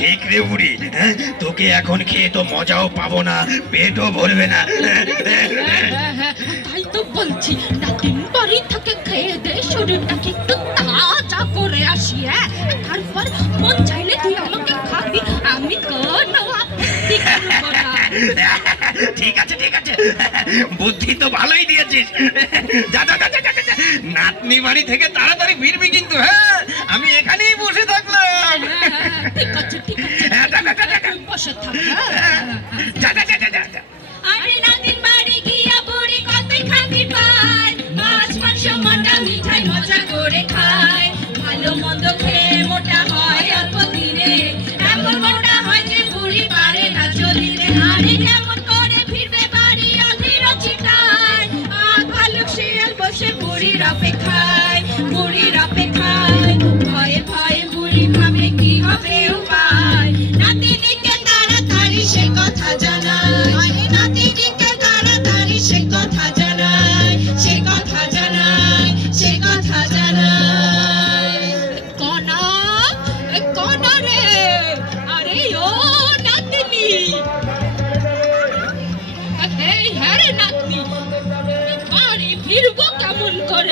ঠিক রে বুড়ি, তোকে এখন খেয়ে তো মজাও পাবো না, পেটও ভরবে না। তাই তো বলছি, নাতিন বাড়ি থেকে খেয়ে দে, শরীরটাকে একটু তাজা করে আসি। তারপর মন চাইলে তুই আমাকে খাবি, আমি কোনো আপত্তি করবো না। ঠিক আছে ঠিক আছে, বুদ্ধি তো ভালোই দিয়েছিস। যা যা যা যা, যা, যা। নাতনি বাড়ি থেকে তাড়াতাড়ি ফিরবি কিন্তু। হ্যাঁ